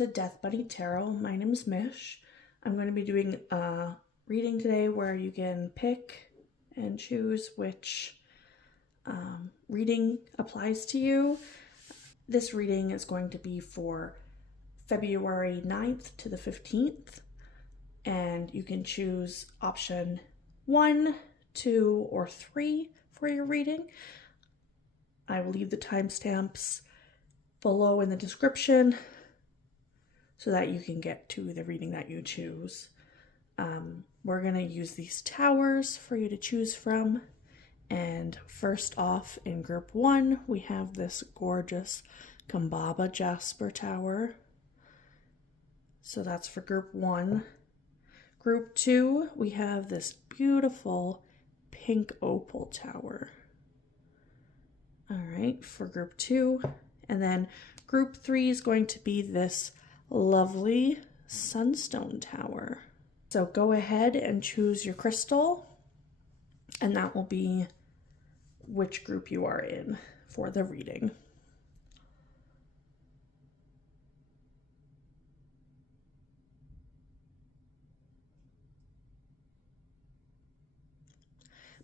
to Death Bunny Tarot. My name is Mish. I'm going to be doing a reading today where you can pick and choose which reading applies to you. This reading is going to be for February 9th to the 15th, and you can choose option 1, 2, or 3 for your reading. I will leave the timestamps below in the description so that you can get to the reading that you choose. We're going to use these towers for you to choose from. And first off, in group 1, we have this gorgeous Kambaba Jasper Tower. So that's for group 1. Group 2, we have this beautiful pink opal tower. All right, for group 2. And then group 3 is going to be this lovely sunstone tower. So go ahead and choose your crystal, and that will be which group you are in for the reading.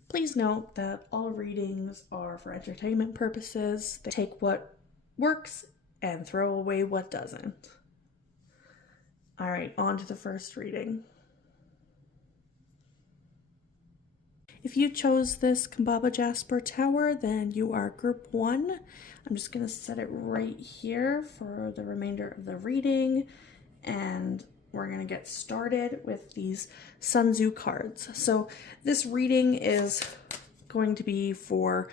Please note that all readings are for entertainment purposes. They take what works and throw away what doesn't. All right, on to the first reading. If you chose this Kambaba Jasper Tower, then you are group 1. I'm just going to set it right here for the remainder of the reading, and we're going to get started with these Sun Tzu cards. So this reading is going to be for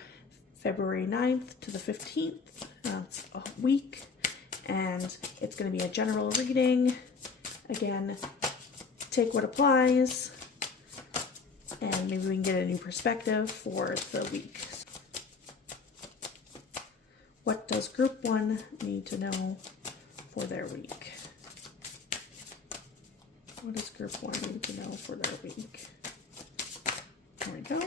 February 9th to the 15th. That's a week, and it's going to be a general reading. Again, take what applies, and maybe we can get a new perspective for the week. What does group 1 need to know for their week? What does group 1 need to know for their week? There we go.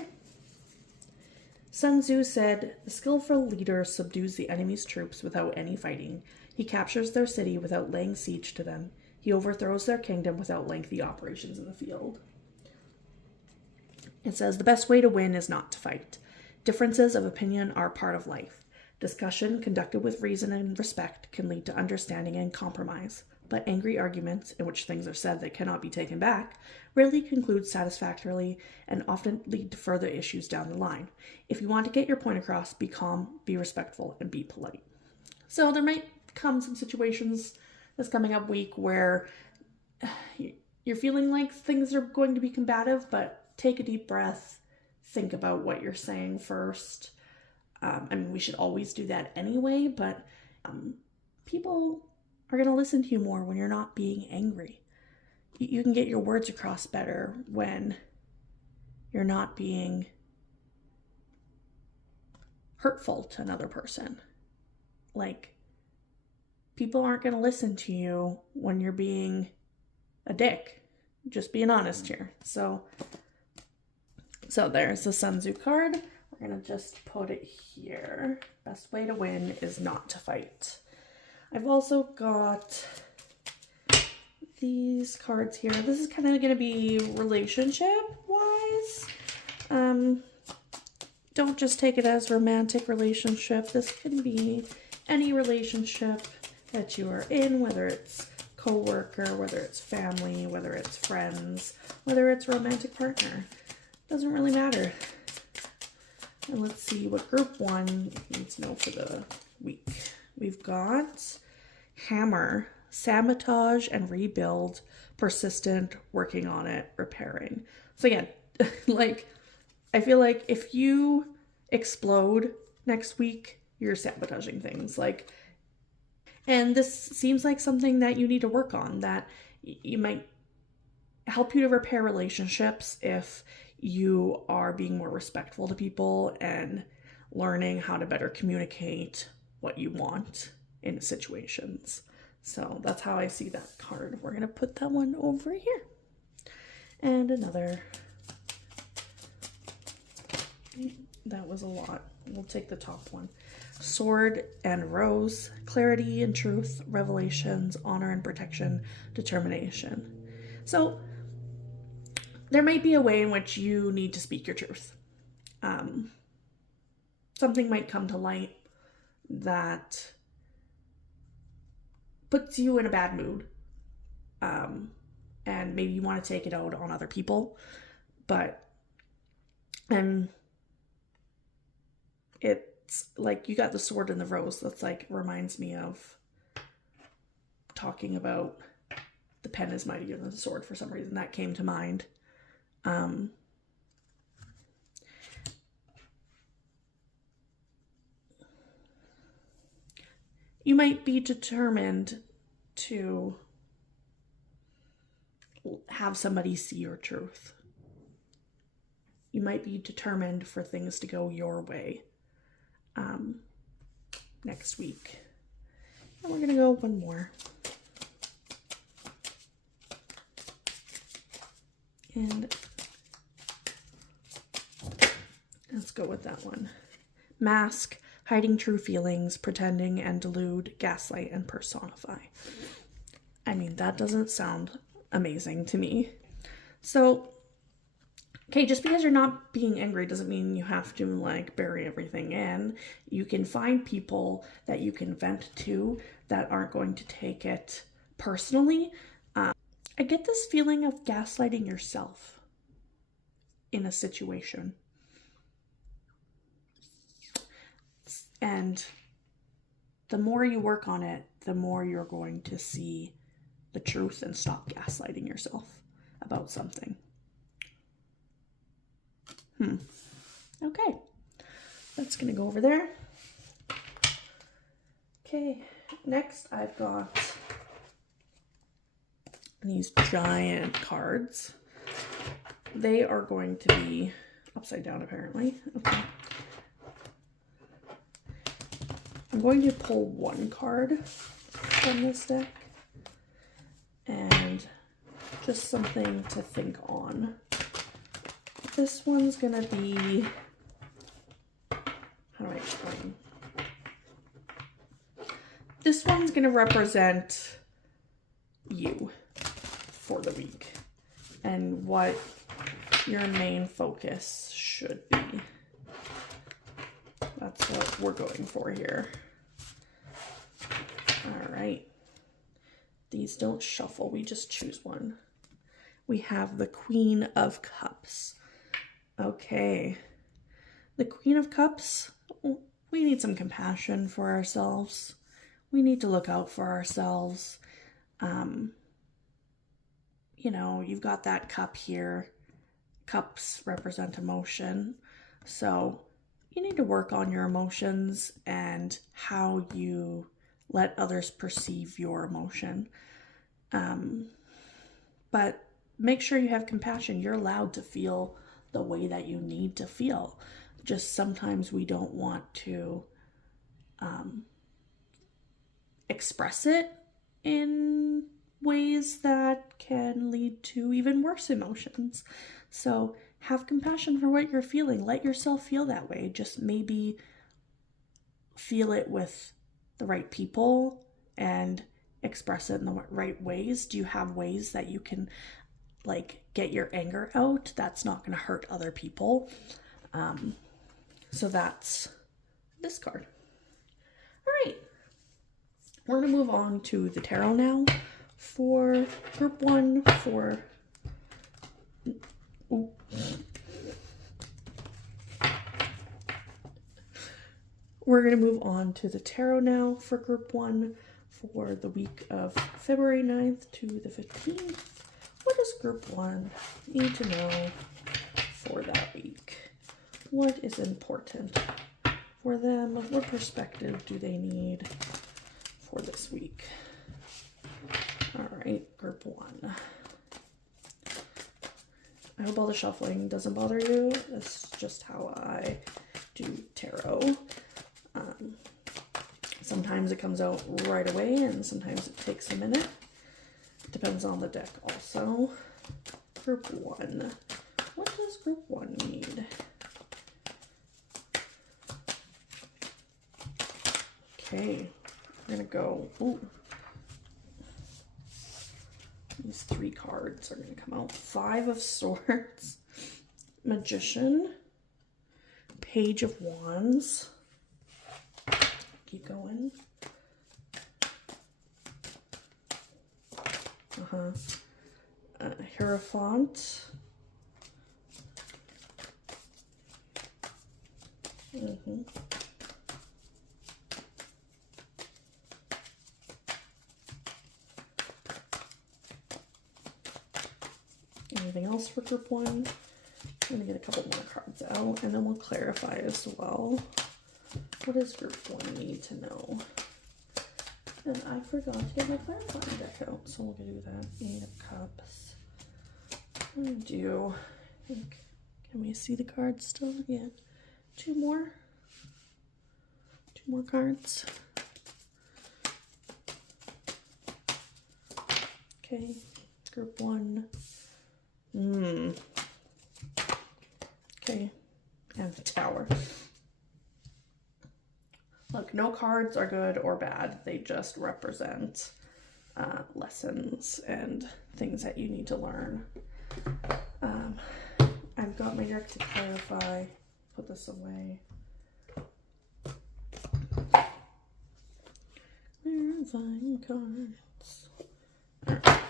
Sun Tzu said, "The skillful leader subdues the enemy's troops without any fighting. He captures their city without laying siege to them. He overthrows their kingdom without lengthy operations in the field." It says, "The best way to win is not to fight. Differences of opinion are part of life. Discussion conducted with reason and respect can lead to understanding and compromise. But angry arguments, in which things are said that cannot be taken back, rarely conclude satisfactorily and often lead to further issues down the line. If you want to get your point across, be calm, be respectful, and be polite." So there might come some situations this coming up week where you're feeling like things are going to be combative, but take a deep breath, think about what you're saying first. I mean, we should always do that anyway, but people are going to listen to you more when you're not being angry. You can get your words across better when you're not being hurtful to another person. Like, people aren't going to listen to you when you're being a dick. Just being honest here. So there's the Sun Tzu card. We're going to just put it here. Best way to win is not to fight. I've also got these cards here. This is kind of going to be relationship-wise. Don't just take it as romantic relationship. This can be any relationship that you are in, whether it's co-worker, whether it's family, whether it's friends, whether it's romantic partner. Doesn't really matter. And let's see what group 1 needs to know for the week. We've got hammer, sabotage and rebuild, persistent, working on it, repairing. So again, like, I feel like if you explode next week, you're sabotaging things. Like, and this seems like something that you need to work on, that you might help you to repair relationships if you are being more respectful to people and learning how to better communicate what you want in situations. So that's how I see that card. We're going to put that one over here. And another. That was a lot. we'll take the top one. Sword and Rose, clarity and truth, revelations, honor and protection, determination. So there might be a way in which you need to speak your truth. Something might come to light that puts you in a bad mood. And maybe you want to take it out on other people. But it's like you got the sword and the rose. That's like reminds me of talking about the pen is mightier than the sword. For some reason that came to mind. You might be determined to have somebody see your truth. You might be determined for things to go your way next week. And we're going to go one more. And let's go with that one. Mask, hiding true feelings, pretending and delude, gaslight and personify. I mean, that doesn't sound amazing to me. So, okay, just because you're not being angry doesn't mean you have to like bury everything in. You can find people that you can vent to that aren't going to take it personally. I get this feeling of gaslighting yourself in a situation. And the more you work on it, the more you're going to see the truth and stop gaslighting yourself about something. Okay, that's gonna go over there. Okay, next I've got these giant cards. They are going to be upside down apparently. Okay. I'm going to pull one card from this deck and just something to think on. This one's gonna be, how do I explain? This one's gonna represent you for the week and what your main focus should be. That's what we're going for here. All right. These don't shuffle, we just choose one. We have the Queen of Cups. Okay. The Queen of Cups, we need some compassion for ourselves. We need to look out for ourselves. You know, you've got that cup here. Cups represent emotion. So you need to work on your emotions and how you let others perceive your emotion. But make sure you have compassion. You're allowed to feel the way that you need to feel. Just sometimes we don't want to express it in ways that can lead to even worse emotions. So have compassion for what you're feeling. Let yourself feel that way. Just maybe feel it with the right people and express it in the right ways. Do you have ways that you can like get your anger out that's not going to hurt other people? So that's this card. All right, we're going to move on to the tarot now for group one. We're going to move on to the tarot now for group one for the week of February 9th to the 15th. What does group one need to know for that week? What is important for them? What perspective do they need for this week? All right, group one. I hope all the shuffling doesn't bother you. That's just how I do tarot. Sometimes it comes out right away and sometimes it takes a minute. Depends on the deck also. Group one. What does group one need? Okay, we're gonna go, ooh. These 3 cards are gonna come out. 5 of Swords, Magician, Page of Wands. Keep going. Hierophant. Anything else for group 1? I'm going to get a couple more cards out, and then we'll clarify as well. What does group 1 need to know? And I forgot to get my clarifying deck out, so we'll do that. 8 of Cups. I do. I think, can we see the cards still? Yeah. 2 more. 2 more cards. Okay, group 1. Okay, and the Tower. Look, no cards are good or bad. They just represent lessons and things that you need to learn. I've got my deck to clarify. Put this away. Clarifying cards. All right.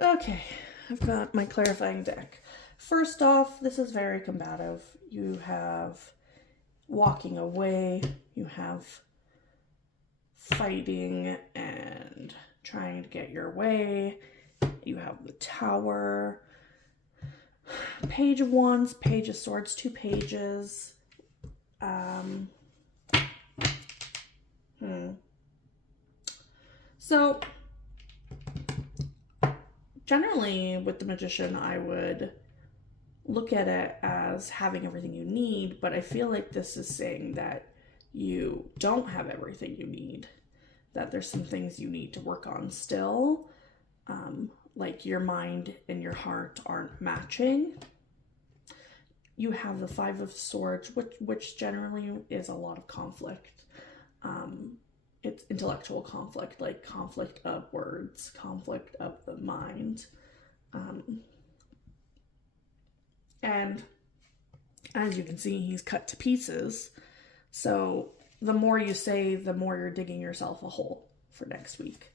Okay, I've got my clarifying deck. First off, this is very combative. You have walking away, you have fighting and trying to get your way, you have the Tower, Page of Wands, Page of Swords, 2 pages. So generally with the Magician, I would look at it as having everything you need, but I feel like this is saying that you don't have everything you need, that there's some things you need to work on still, like your mind and your heart aren't matching. You have the 5 of Swords, which generally is a lot of conflict. It's intellectual conflict, like conflict of words, conflict of the mind. And as you can see, he's cut to pieces. So the more you say, the more you're digging yourself a hole for next week.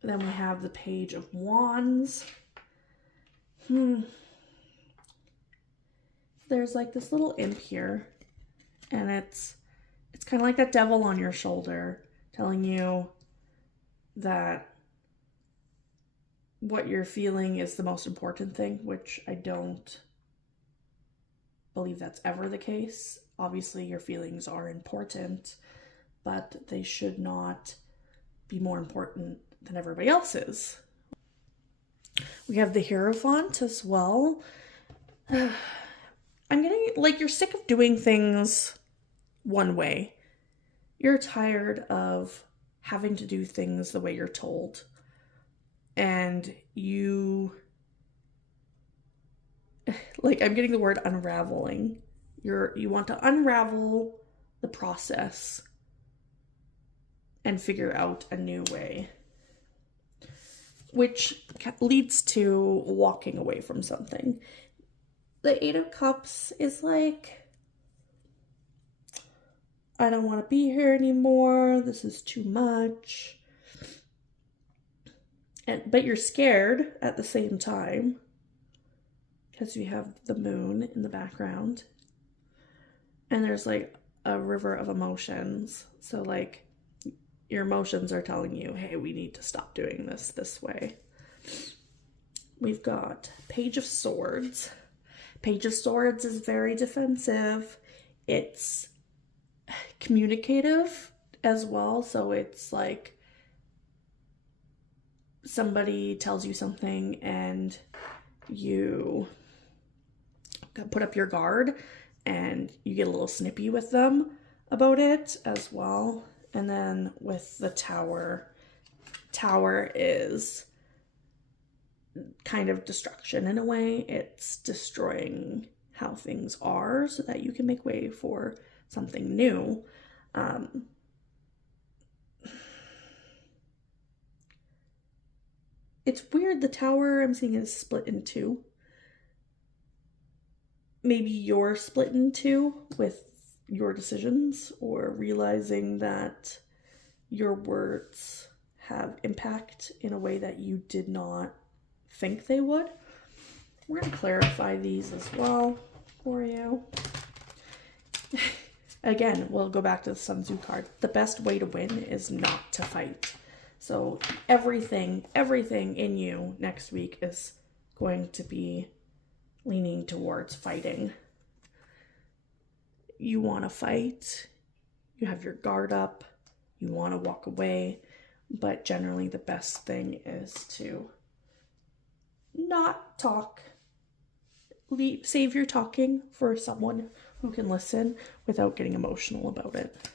Then we have the Page of Wands. There's like this little imp here, and it's kind of like that devil on your shoulder telling you that what you're feeling is the most important thing, which I don't believe that's ever the case. Obviously, your feelings are important, but they should not be more important than everybody else's. We have the Hierophant as well. I'm getting, like, you're sick of doing things one way. You're tired of having to do things the way you're told. And you, like, I'm getting the word unraveling. You want to unravel the process and figure out a new way, which leads to walking away from something. The 8 of Cups is like, I don't want to be here anymore. This is too much. But you're scared at the same time because you have the moon in the background. And there's like a river of emotions. So like your emotions are telling you, hey, we need to stop doing this way. We've got Page of Swords. Page of Swords is very defensive. It's communicative as well. So it's like somebody tells you something and you put up your guard and you get a little snippy with them about it as well. And then with the Tower is kind of destruction in a way. It's destroying how things are so that you can make way for something new. It's weird, the tower I'm seeing is split in two. Maybe you're split in two with your decisions, or realizing that your words have impact in a way that you did not think they would. We're going to clarify these as well for you. Again, we'll go back to the Sun Tzu card. The best way to win is not to fight. So everything in you next week is going to be leaning towards fighting. You want to fight, you have your guard up, you want to walk away, but generally the best thing is to not talk. Save your talking for someone who can listen without getting emotional about it.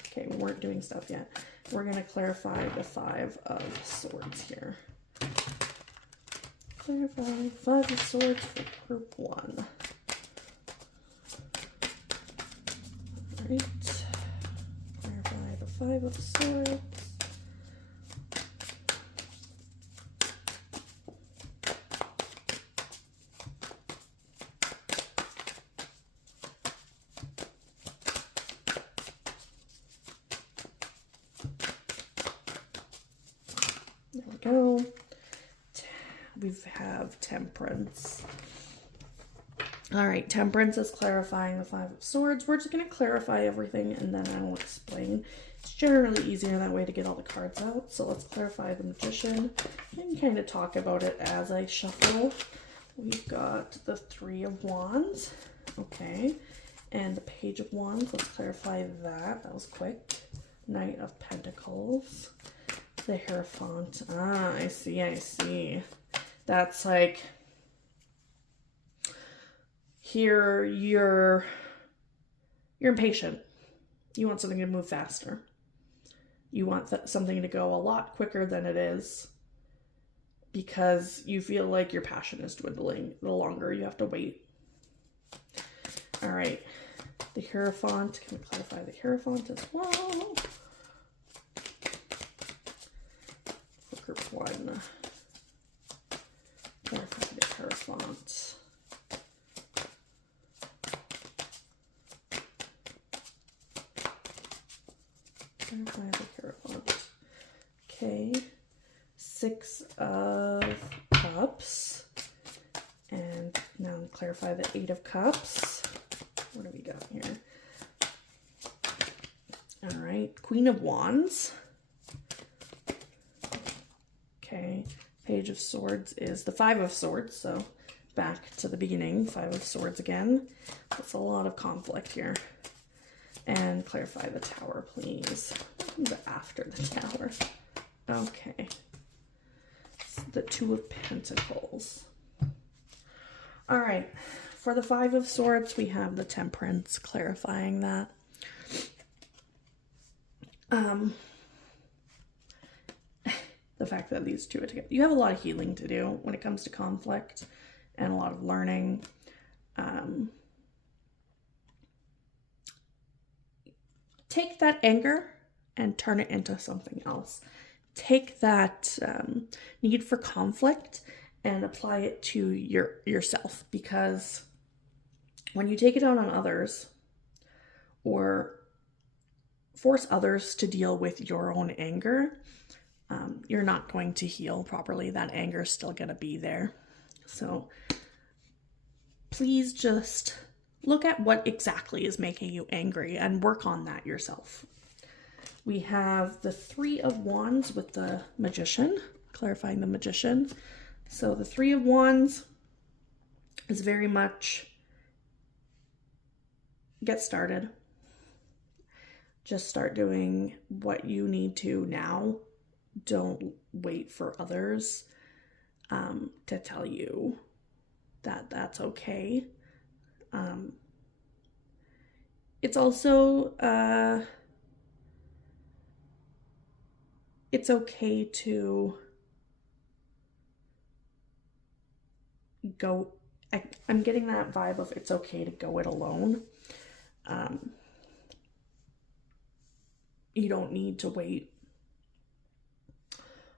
Okay, we weren't doing stuff yet. We're going to clarify the 5 of Swords here. Clarify 5 of Swords for group 1. Alright. Clarify the 5 of Swords. There we go. We have Temperance. All right, Temperance is clarifying the 5 of Swords. We're just going to clarify everything and then I will explain. It's generally easier that way to get all the cards out. So let's clarify the Magician and kind of talk about it as I shuffle. We've got the 3 of Wands. Okay. And the Page of Wands. Let's clarify that. That was quick. Knight of Pentacles. The Hierophant. Ah, I see. That's like, here you're impatient. You want something to move faster. You want something to go a lot quicker than it is because you feel like your passion is dwindling the longer you have to wait. All right, the Hierophant. Can we clarify the Hierophant as well? For group 1. Clarify the Hierophant. Clarify the Hierophant. Okay. 6 of Cups. And now clarify the 8 of Cups. What do we got here? All right. Queen of Wands. Okay. Page of Swords is the 5 of Swords, so back to the beginning. 5 of Swords again. That's a lot of conflict here. And clarify the Tower, please. The after the Tower. Okay. It's the 2 of Pentacles. All right. For the 5 of Swords, we have the Temperance, clarifying that. The fact that these two are together. You have a lot of healing to do when it comes to conflict and a lot of learning. Take that anger and turn it into something else. Take that need for conflict and apply it to yourself, because when you take it out on others or force others to deal with your own anger, you're not going to heal properly. That anger is still going to be there. So please just look at what exactly is making you angry and work on that yourself. We have the 3 of Wands with the Magician, clarifying the Magician. So the 3 of Wands is very much get started. Just start doing what you need to now. Don't wait for others to tell you that that's okay. It's also, it's okay to go, I'm getting that vibe of it's okay to go it alone. You don't need to wait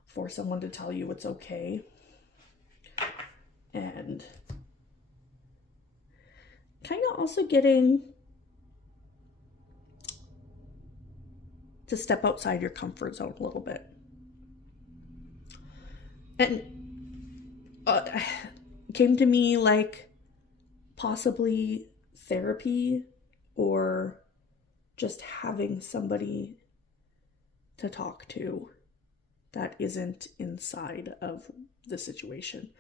for someone to tell you it's okay. And kind of also getting to step outside your comfort zone a little bit. And came to me like possibly therapy or just having somebody to talk to that isn't inside of the situation.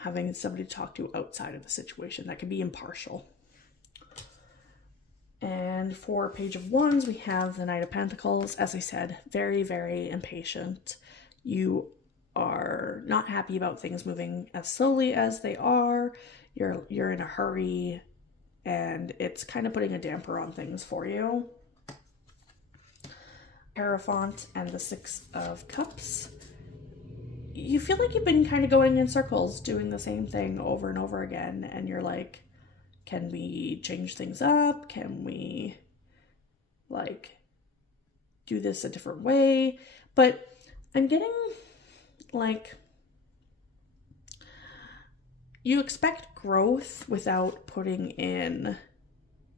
Having somebody to talk to outside of the situation that can be impartial. And for Page of Wands, we have the Knight of Pentacles. As I said, very, very impatient. You are not happy about things moving as slowly as they are. You're in a hurry, and it's kind of putting a damper on things for you. Hierophant and the Six of Cups. You feel like you've been kind of going in circles, doing the same thing over and over again, and you're like, can we change things up? Can we, like, do this a different way? But I'm getting, like, you expect growth without putting in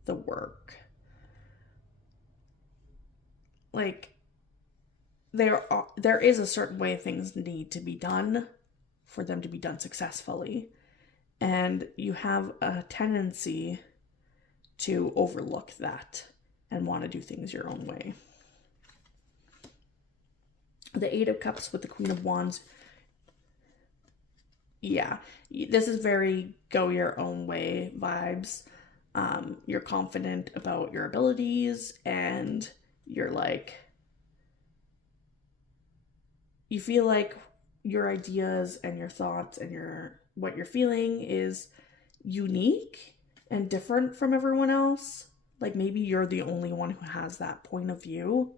the work. Like, there is a certain way things need to be done for them to be done successfully. And you have a tendency to overlook that and want to do things your own way. The Eight of Cups with the Queen of Wands. Yeah, this is very go your own way vibes. You're confident about your abilities and you're like, you feel like your ideas and your thoughts and what you're feeling is unique and different from everyone else. Like maybe you're the only one who has that point of view.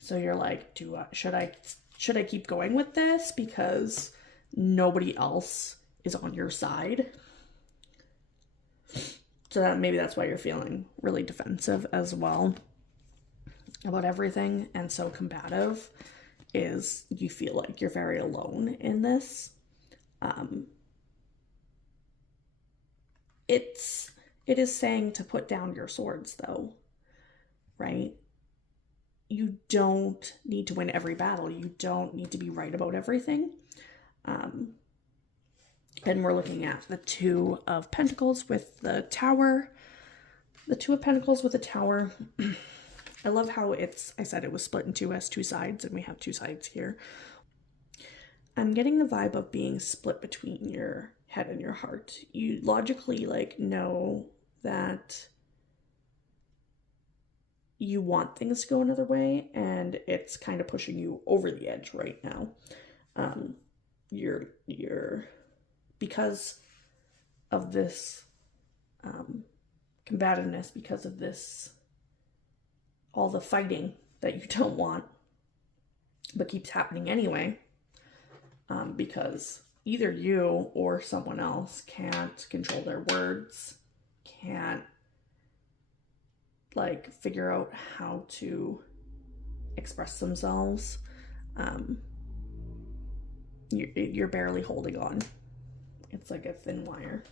So you're like, should I keep going with this because nobody else is on your side? So maybe that's why you're feeling really defensive as well about everything and so combative, is you feel like you're very alone in this. It is saying to put down your swords though, right? You don't need to win every battle. You don't need to be right about everything. And we're looking at the Two of Pentacles with the Tower. The Two of Pentacles with the Tower. I love how I said it was split in two as two sides, and we have two sides here. I'm getting the vibe of being split between your head and your heart. You logically know that you want things to go another way, and it's kind of pushing you over the edge right now. You're because of this combativeness, because of this, all the fighting that you don't want, but keeps happening anyway, because either you or someone else can't control their words, can't figure out how to express themselves. You're barely holding on. It's like a thin wire.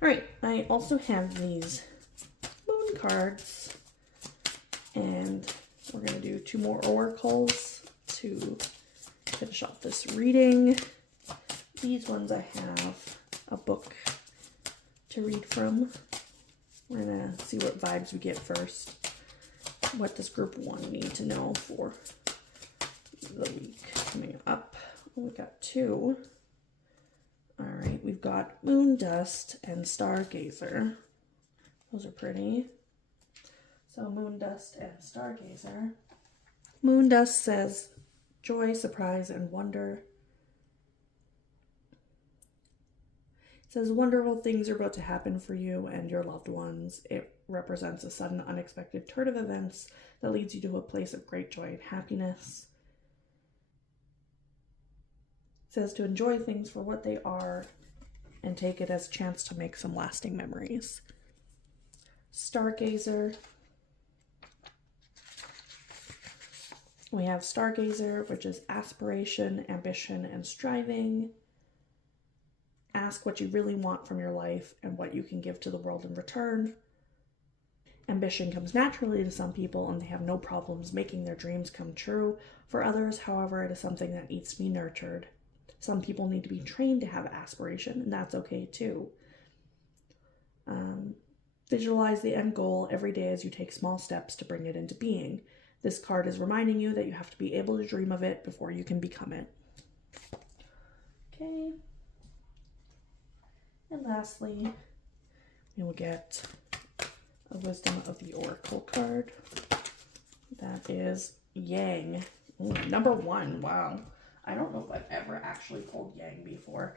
All right, I also have these moon cards, and we're gonna do two more oracles to finish off this reading. These ones I have a book to read from. We're gonna see what vibes we get first. What does group 1 need to know for the week coming up? We got 2. All right, we've got Moon Dust and Stargazer. Those are pretty. So Moon Dust and Stargazer. Moon Dust says joy, surprise, and wonder. It says wonderful things are about to happen for you and your loved ones. It represents a sudden, unexpected turn of events that leads you to a place of great joy and happiness. It says to enjoy things for what they are and take it as a chance to make some lasting memories. Stargazer. We have Stargazer, which is aspiration, ambition, and striving. Ask what you really want from your life and what you can give to the world in return. Ambition comes naturally to some people and they have no problems making their dreams come true. For others, however, it is something that needs to be nurtured. Some people need to be trained to have aspiration, and that's okay too. Visualize the end goal every day as you take small steps to bring it into being. This card is reminding you that you have to be able to dream of it before you can become it. Okay. And lastly, we will get a Wisdom of the Oracle card. That is Yang. Ooh, number 1. Wow. I don't know if I've ever actually pulled Yang before.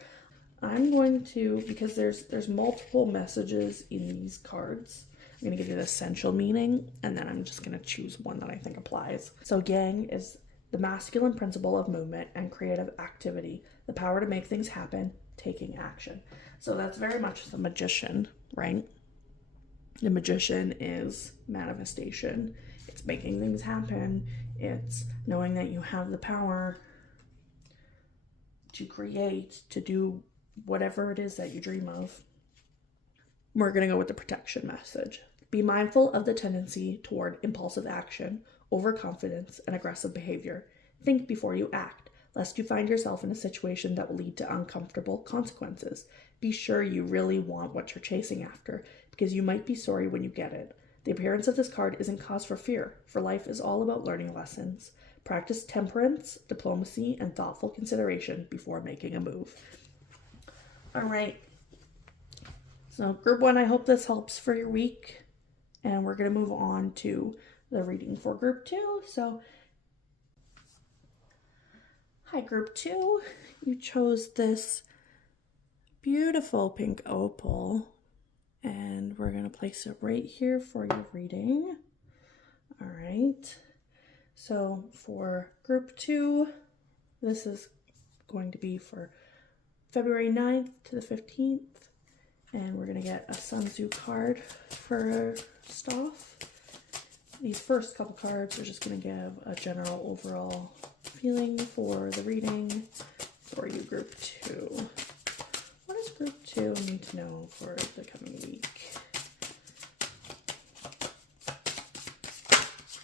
I'm going to, because there's multiple messages in these cards, I'm going to give you the essential meaning, and then I'm just going to choose one that I think applies. So Yang is the masculine principle of movement and creative activity, the power to make things happen, taking action. So that's very much the magician, right? The magician is manifestation. It's making things happen. It's knowing that you have the power to create, to do whatever it is that you dream of. We're going to go with the protection message. Be mindful of the tendency toward impulsive action, overconfidence, and aggressive behavior. Think before you act, lest you find yourself in a situation that will lead to uncomfortable consequences. Be sure you really want what you're chasing after, because you might be sorry when you get it. The appearance of this card isn't cause for fear, for life is all about learning lessons. Practice temperance, diplomacy, and thoughtful consideration before making a move. All right. So group 1, I hope this helps for your week. And we're going to move on to the reading for group 2. So, hi group 2. You chose this beautiful pink opal. And we're going to place it right here for your reading. All right. So for group 2, this is going to be for February 9th to the 15th. And we're going to get a Sun Tzu card first off. These first couple cards are just going to give a general overall feeling for the reading for you, group 2. What does group 2 need to know for the coming week?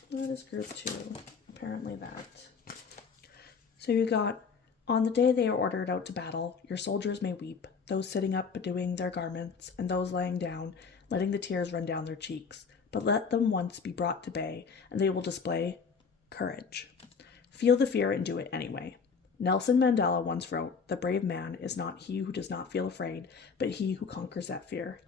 What is group 2? Apparently that. So you got, on the day they are ordered out to battle, your soldiers may weep, those sitting up bedewing their garments, and those lying down, letting the tears run down their cheeks. But let them once be brought to bay, and they will display courage. Feel the fear and do it anyway. Nelson Mandela once wrote, "The brave man is not he who does not feel afraid, but he who conquers that fear."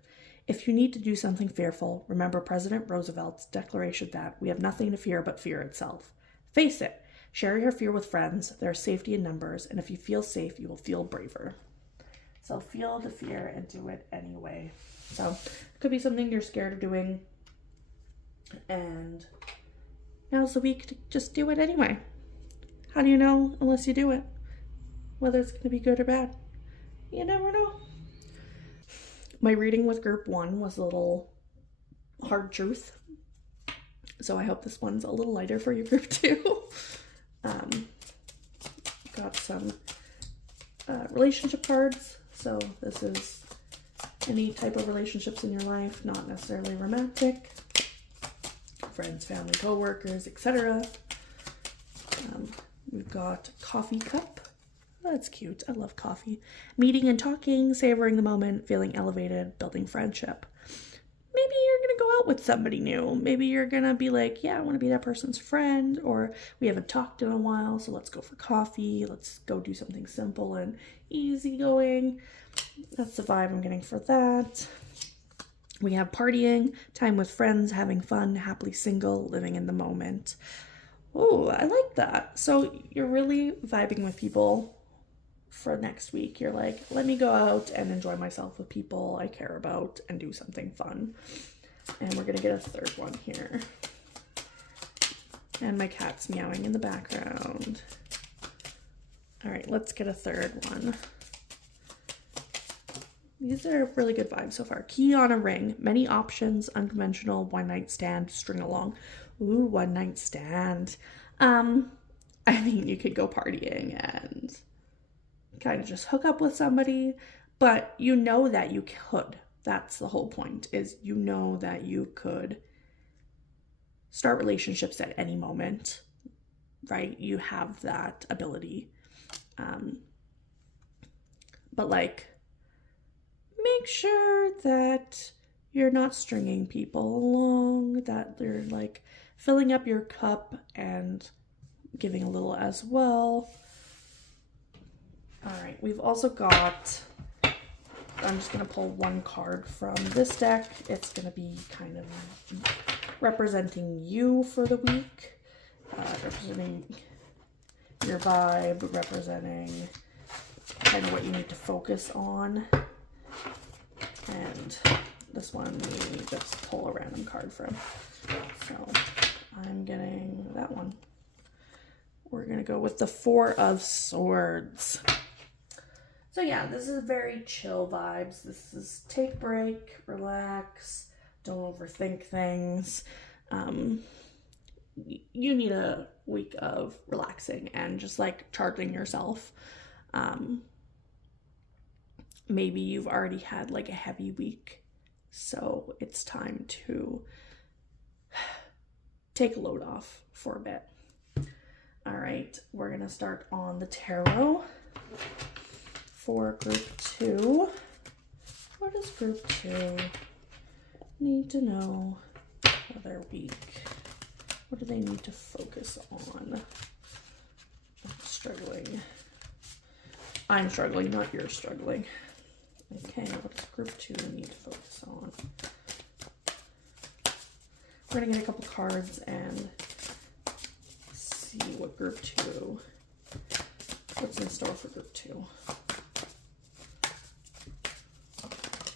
If you need to do something fearful, remember President Roosevelt's declaration that we have nothing to fear but fear itself. Face it. Share your fear with friends. There is safety in numbers, and if you feel safe, you will feel braver. So feel the fear and do it anyway. So it could be something you're scared of doing, and now's the week to just do it anyway. How do you know unless you do it? Whether it's going to be good or bad? You never know. My reading with group 1 was a little hard truth. So I hope this one's a little lighter for you, group 2. Got some relationship cards. So this is any type of relationships in your life, not necessarily romantic. Friends, family, co-workers, etc. We've got coffee cup. That's cute. I love coffee. Meeting and talking, savoring the moment, feeling elevated, building friendship. Maybe you're going to go out with somebody new. Maybe you're going to be like, yeah, I want to be that person's friend, or we haven't talked in a while, so let's go for coffee. Let's go do something simple and easygoing. That's the vibe I'm getting for that. We have partying, time with friends, having fun, happily single, living in the moment. Oh, I like that. So you're really vibing with people for next week. You're like, let me go out and enjoy myself with people I care about and do something fun. And we're going to get a third one here. And my cat's meowing in the background. All right, let's get a third one. These are really good vibes so far. Key on a ring. Many options. Unconventional. One night stand. String along. Ooh, one night stand. I mean, you could go partying and kind of just hook up with somebody, but you know that you could. That's the whole point, is you know that you could start relationships at any moment, right? You have that ability. But like, make sure that you're not stringing people along, that they're like filling up your cup and giving a little as well. All right, we've also got, I'm just gonna pull one card from this deck. It's gonna be kind of representing you for the week, representing your vibe, representing kind of what you need to focus on. And this one we just pull a random card from. So I'm getting that one. We're gonna go with the Four of Swords. So yeah, this is very chill vibes. This is take a break, relax, don't overthink things. You need a week of relaxing and just like charging yourself. Maybe you've already had like a heavy week, so it's time to take a load off for a bit. All right, we're gonna start on the tarot for group 2. What does group 2 need to know for their week? What do they need to focus on? Struggling. I'm struggling, not you're struggling. Okay, what does group 2 need to focus on? We're gonna get a couple cards and see what group 2, what's in store for group 2.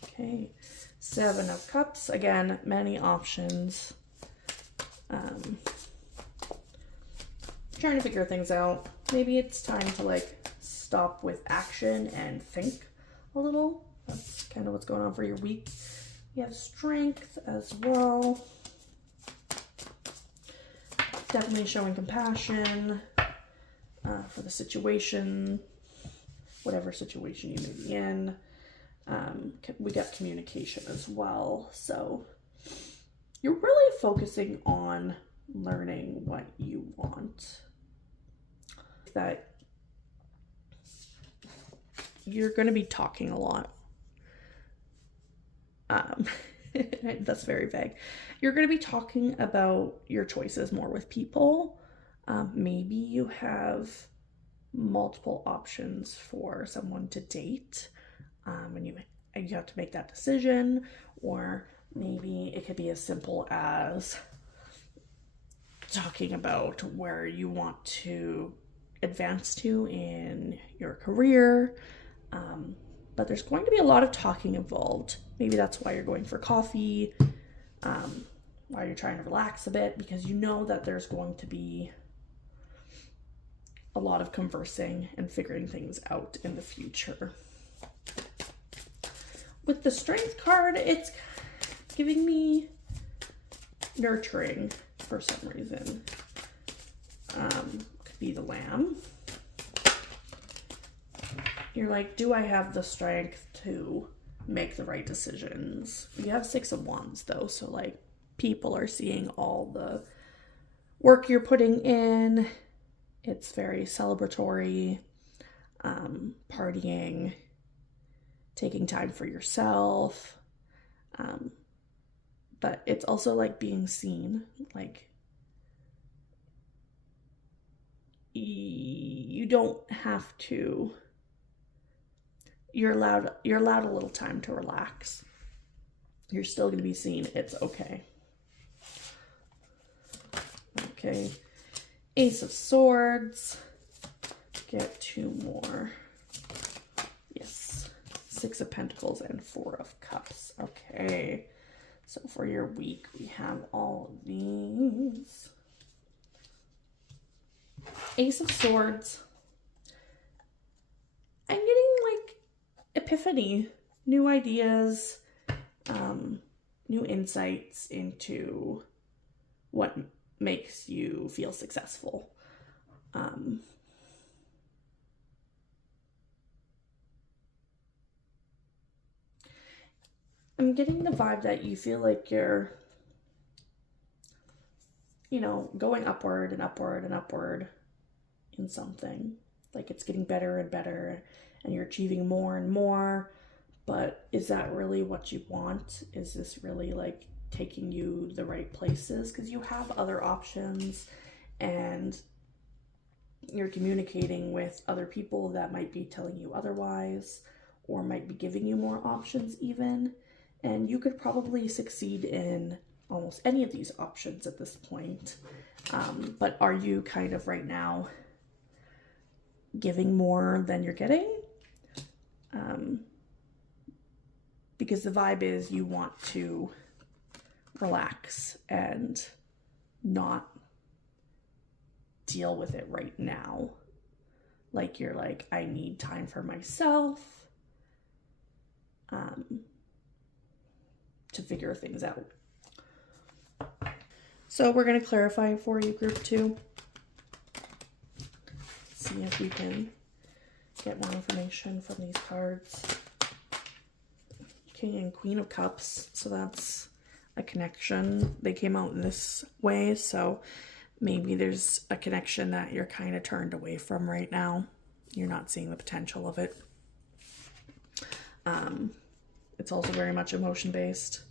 Okay, 7 of Cups. Again, many options. Trying to figure things out. Maybe it's time to like stop with action and think a little. That's kind of what's going on for your week. You have Strength as well. Definitely showing compassion for the situation, whatever situation you may be in. We got communication as well. So you're really focusing on learning what you want. That you're going to be talking a lot. That's very vague. You're going to be talking about your choices more with people. Maybe you have multiple options for someone to date, and you have to make that decision. Or maybe it could be as simple as talking about where you want to advance to in your career. But there's going to be a lot of talking involved. Maybe that's why you're going for coffee, why you're trying to relax a bit, because you know that there's going to be a lot of conversing and figuring things out in the future. With the Strength card, it's giving me nurturing for some reason. Could be the Lamb. You're like, do I have the strength to make the right decisions? You have 6 of Wands though, so like people are seeing all the work you're putting in. It's very celebratory, partying, taking time for yourself. But it's also like being seen, like you don't have to, you're allowed a little time to relax. You're still going to be seen. It's okay. Okay. Ace of Swords. Get 2 more. Yes. 6 of Pentacles and 4 of Cups. Okay. So for your week, we have all of these. Ace of Swords. I'm getting like epiphany new ideas, new insights into what makes you feel successful. I'm getting the vibe that you feel like you're, going upward and upward and upward in something. Like it's getting better and better and you're achieving more and more. But is that really what you want? Is this really like taking you the right places? Because you have other options and you're communicating with other people that might be telling you otherwise or might be giving you more options even. And you could probably succeed in almost any of these options at this point. But are you kind of right now giving more than you're getting? Because the vibe is you want to relax and not deal with it right now. Like you're like, I need time for myself to figure things out. So we're going to clarify for you, group 2. See if we can get more information from these cards. King and Queen of Cups, so that's a connection. They came out in this way, so maybe there's a connection that you're kind of turned away from right now. You're not seeing the potential of it. It's also very much emotion-based.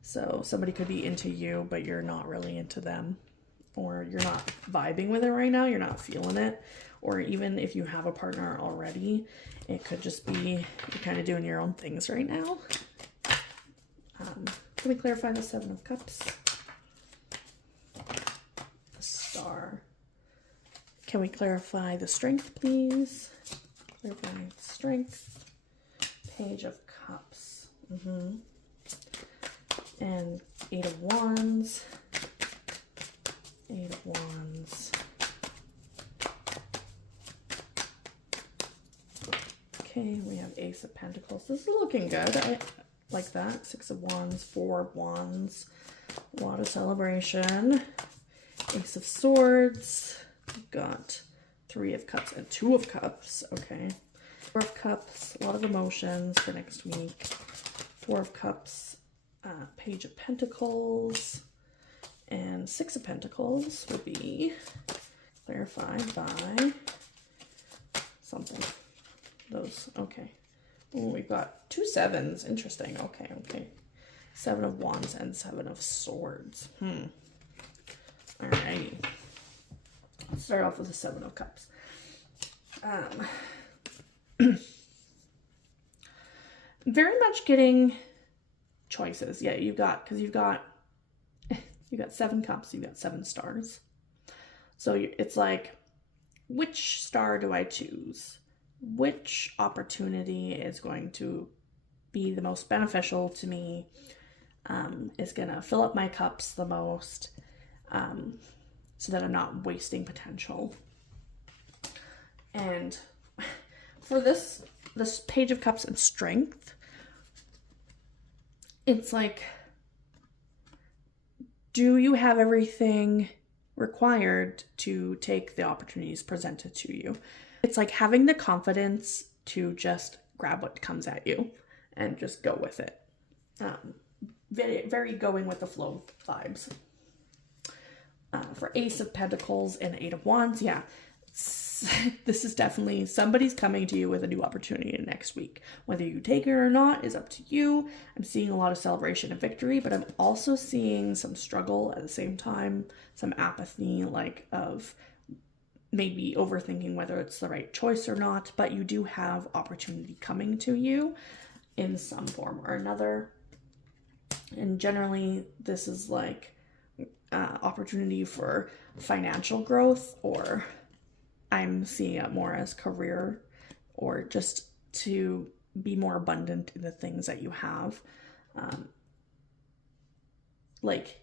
So somebody could be into you, but you're not really into them. Or you're not vibing with it right now. You're not feeling it. Or even if you have a partner already, it could just be you're kind of doing your own things right now. Can we clarify the 7 of Cups? The Star. Can we clarify the Strength, please? Clarify Strength. Page of Cups. And 8 of Wands. 8 of Wands. Okay, we have Ace of Pentacles. This is looking good. I like that. 6 of Wands, 4 of Wands. A lot of celebration. Ace of Swords. We've got 3 of Cups and 2 of Cups. Okay. 4 of Cups. A lot of emotions for next week. 4 of Cups. Page of Pentacles. And 6 of Pentacles would be clarified by something. Those, okay. Oh, we've got 2 sevens. Interesting. Okay, okay. 7 of Wands and 7 of Swords. Alrighty. Let's start off with the 7 of Cups. Very much getting choices. Yeah, you've got 7 cups, you've got 7 stars. So it's like, which star do I choose? Which opportunity is going to be the most beneficial to me, is going to fill up my cups the most, so that I'm not wasting potential. And for this Page of Cups and Strength, it's like, do you have everything required to take the opportunities presented to you? It's like having the confidence to just grab what comes at you and just go with it. Very, very going with the flow vibes. For Ace of Pentacles and 8 of Wands, yeah, this is definitely somebody's coming to you with a new opportunity next week. Whether you take it or not is up to you. I'm seeing a lot of celebration and victory, but I'm also seeing some struggle at the same time, some apathy, like of maybe overthinking whether it's the right choice or not, but you do have opportunity coming to you in some form or another. And generally, this is like opportunity for financial growth, or I'm seeing it more as career, or just to be more abundant in the things that you have. Like,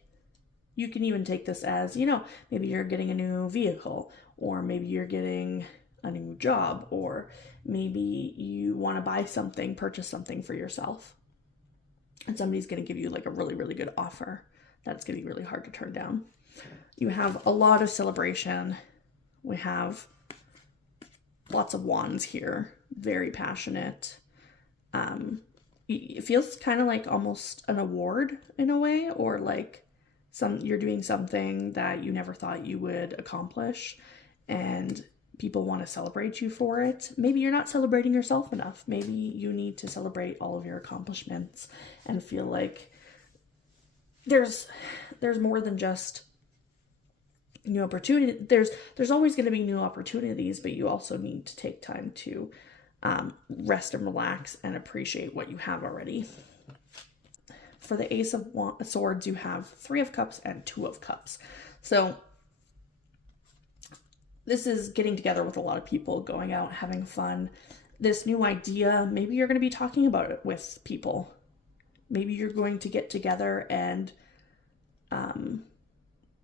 you can even take this as, maybe you're getting a new vehicle, or maybe you're getting a new job, or maybe you want to buy something, purchase something for yourself, and somebody's going to give you like a really, really good offer that's going to be really hard to turn down. You have a lot of celebration. We have lots of wands here, very passionate. It feels kind of like almost an award in a way, or like you're doing something that you never thought you would accomplish, and people want to celebrate you for it. Maybe you're not celebrating yourself enough. Maybe you need to celebrate all of your accomplishments and feel like there's more than just new opportunity. There's always going to be new opportunities, but you also need to take time to rest and relax and appreciate what you have already. For the Ace of Swords, you have 3 of Cups and 2 of Cups. So this is getting together with a lot of people, going out, having fun. This new idea, maybe you're going to be talking about it with people. Maybe you're going to get together and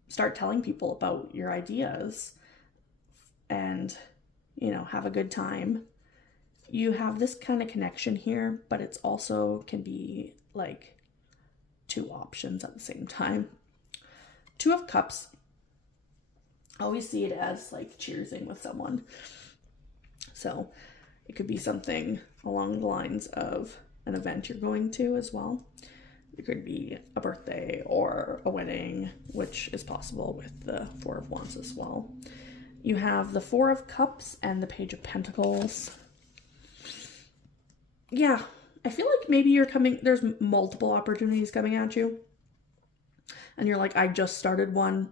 start telling people about your ideas and, have a good time. You have this kind of connection here, but it's also can be like 2 options at the same time. 2 of Cups, I always see it as like cheersing with someone. So it could be something along the lines of an event you're going to as well. It could be a birthday or a wedding, which is possible with the 4 of Wands as well. You have the 4 of Cups and the Page of Pentacles. Yeah, I feel like maybe there's multiple opportunities coming at you. And you're like, I just started one.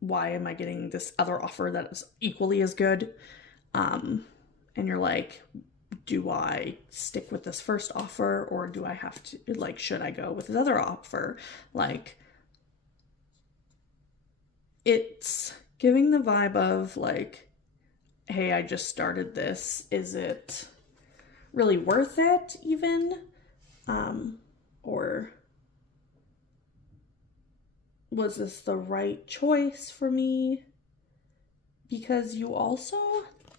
Why am I getting this other offer that is equally as good? And you're like, do I stick with this first offer, or do I have to, like, should I go with this other offer? Like, it's giving the vibe of like, hey, I just started this. Is it really worth it even? Or was this the right choice for me? Because you also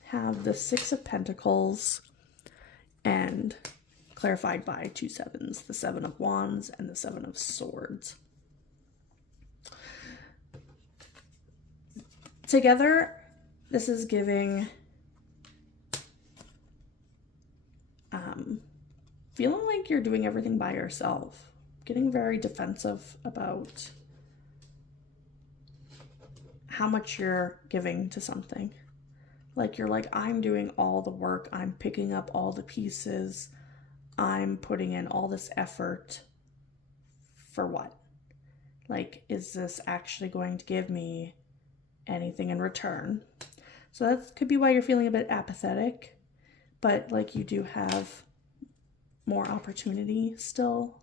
have the 6 of Pentacles and clarified by 2 sevens, the 7 of Wands and the 7 of Swords. Together, this is giving feeling like you're doing everything by yourself, getting very defensive about how much you're giving to something. Like, you're like, I'm doing all the work, I'm picking up all the pieces, I'm putting in all this effort for what? Like, is this actually going to give me anything in return? So that could be why you're feeling a bit apathetic, but like, you do have more opportunity still.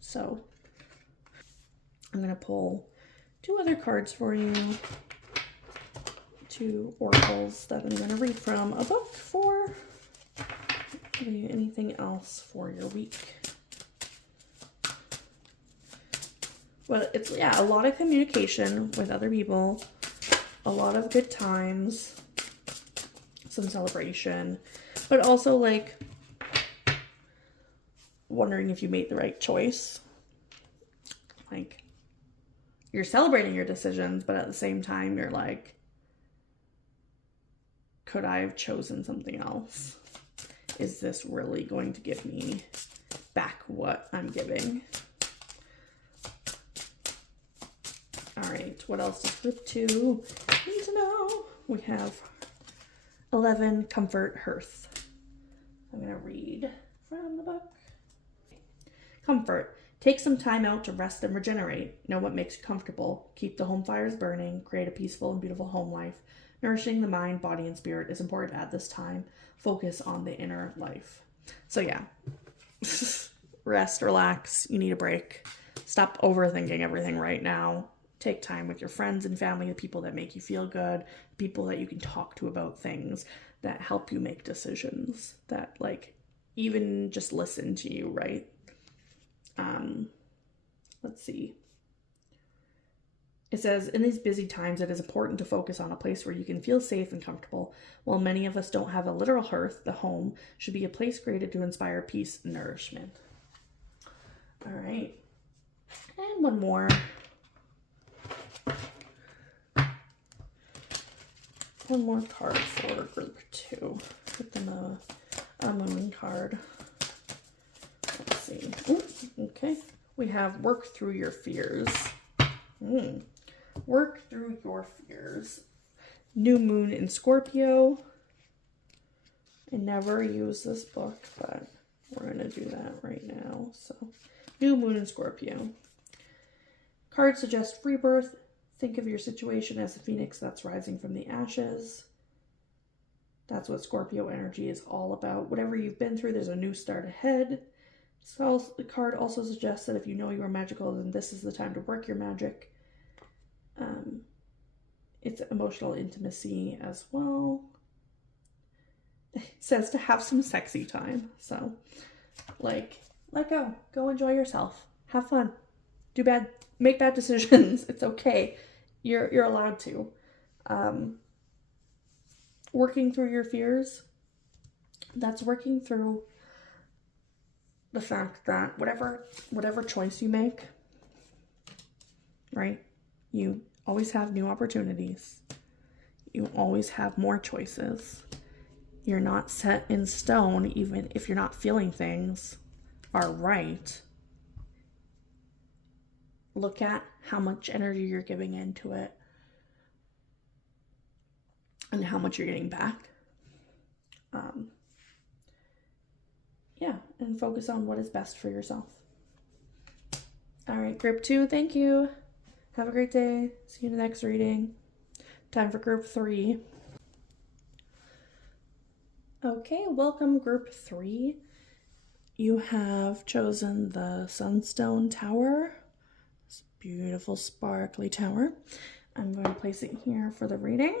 So I'm going to pull 2 other cards for you. 2 oracles that I'm going to read from a book for anything else for your week. But it's, yeah, a lot of communication with other people, a lot of good times, some celebration, but also like wondering if you made the right choice. Like, you're celebrating your decisions, but at the same time, you're like, could I have chosen something else? Is this really going to give me back what I'm giving? All right, what else does group 2 need to know? We have 11, Comfort, Hearth. I'm going to read from the book. Comfort. Take some time out to rest and regenerate. Know what makes you comfortable. Keep the home fires burning. Create a peaceful and beautiful home life. Nourishing the mind, body, and spirit is important at this time. Focus on the inner life. So yeah, rest, relax. You need a break. Stop overthinking everything right now. Take time with your friends and family, the people that make you feel good, people that you can talk to about things, that help you make decisions, that like even just listen to you, right? Let's see. It says, in these busy times, it is important to focus on a place where you can feel safe and comfortable. While many of us don't have a literal hearth, the home should be a place created to inspire peace and nourishment. All right. And one more. One more card for group 2. Put them a moon card. Let's see. Ooh, okay. We have work through your fears. Work through your fears. New moon in Scorpio. I never use this book, but we're going to do that right now. So, new moon in Scorpio. Cards suggest rebirth. Think of your situation as a phoenix that's rising from the ashes. That's what Scorpio energy is all about. Whatever you've been through, there's a new start ahead. The card also suggests that if you know you are magical, then this is the time to work your magic. It's emotional intimacy as well. It says to have some sexy time. So, like, let go. Go enjoy yourself. Have fun. Make bad decisions. It's okay. You're allowed to. Working through your fears. That's working through the fact that whatever choice you make, right? You always have new opportunities. You always have more choices. You're not set in stone, even if you're not feeling things are right. Look at how much energy you're giving into it and how much you're getting back. Yeah, and focus on what is best for yourself. All right, group 2, thank you. Have a great day. See you in the next reading. Time for group 3. Okay, welcome group 3. You have chosen the Sunstone Tower. This beautiful sparkly tower. I'm going to place it here for the reading.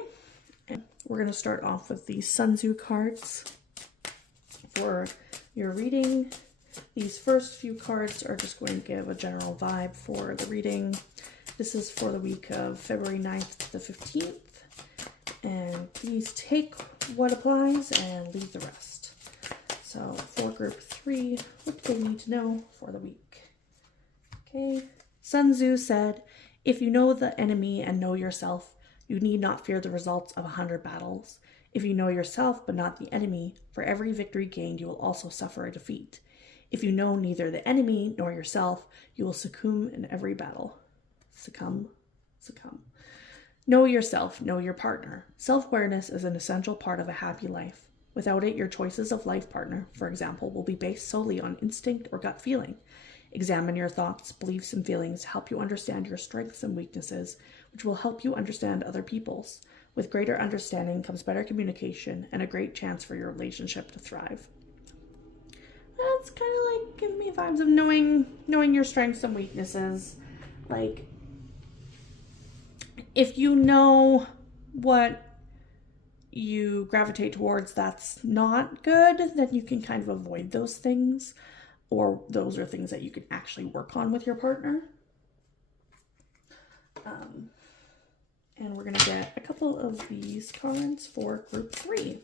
And we're going to start off with the Sun Tzu cards for your reading. These first few cards are just going to give a general vibe for the reading. This is for the week of February 9th to the 15th. And please take what applies and leave the rest. So for group 3, what do they need to know for the week? Okay. Sun Tzu said, if you know the enemy and know yourself, you need not fear the results of 100 battles. If you know yourself but not the enemy, for every victory gained you will also suffer a defeat. If you know neither the enemy nor yourself, you will succumb in every battle. Succumb. Know yourself, know your partner. Self-awareness is an essential part of a happy life. Without it, your choices of life partner, for example, will be based solely on instinct or gut feeling. Examine your thoughts, beliefs, and feelings to help you understand your strengths and weaknesses, which will help you understand other people's. With greater understanding comes better communication and a great chance for your relationship to thrive. That's kind of like giving me vibes of knowing your strengths and weaknesses. Like, if you know what you gravitate towards that's not good, then you can kind of avoid those things, or those are things that you can actually work on with your partner. And we're going to get a couple of these cards for group 3.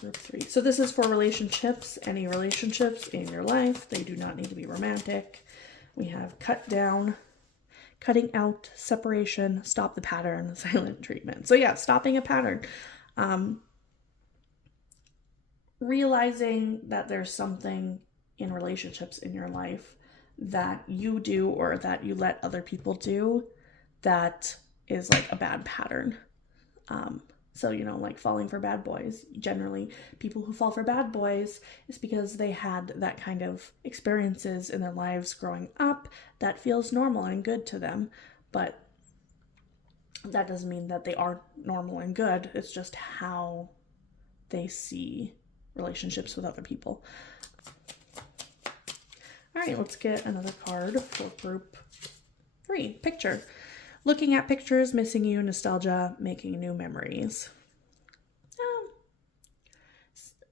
Group 3. So this is for relationships, any relationships in your life. They do not need to be romantic. We have cut down, cutting out, separation, stop the pattern, silent treatment. So yeah, stopping a pattern. Realizing that there's something in relationships in your life that you do or that you let other people do that is like a bad pattern. So, like falling for bad boys. Generally, people who fall for bad boys is because they had that kind of experiences in their lives growing up that feels normal and good to them. But that doesn't mean that they are normal and good. It's just how they see relationships with other people. All right, let's get another card for group 3. Picture. Looking at pictures, missing you, nostalgia, making new memories.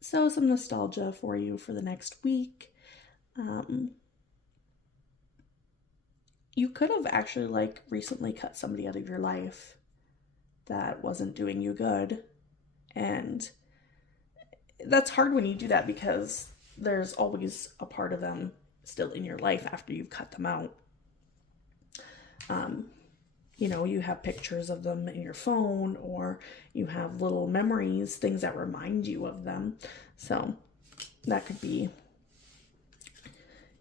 So some nostalgia for you for the next week. you could have actually like recently cut somebody out of your life that wasn't doing you good. And that's hard when you do that because there's always a part of them still in your life after you've cut them out. You know, you have pictures of them in your phone, or you have little memories, things that remind you of them. So that could be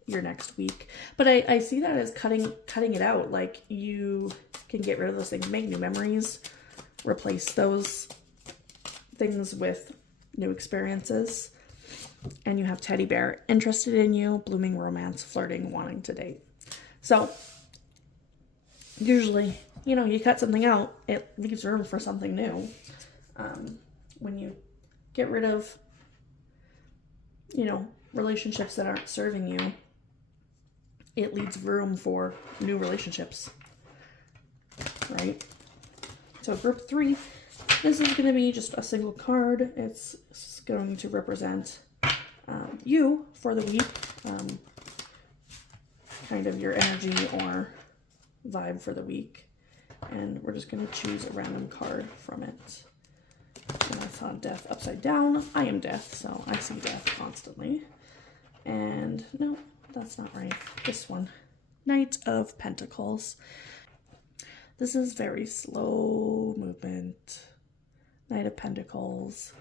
your next week. But I see that as cutting it out. Like, you can get rid of those things, make new memories, replace those things with new experiences. And you have teddy bear, interested in you, blooming romance, flirting, wanting to date. So usually, you know, you cut something out, it leaves room for something new. When you get rid of, you know, relationships that aren't serving you, it leaves room for new relationships, right? So group 3, this is going to be just a single card. It's going to represent you for the week, kind of your energy or vibe for the week. And we're just going to choose a random card from it. And I saw death upside down. I am death, so I see death constantly. And no, that's not right. This one, Knight of Pentacles. This is very slow movement. Knight of Pentacles.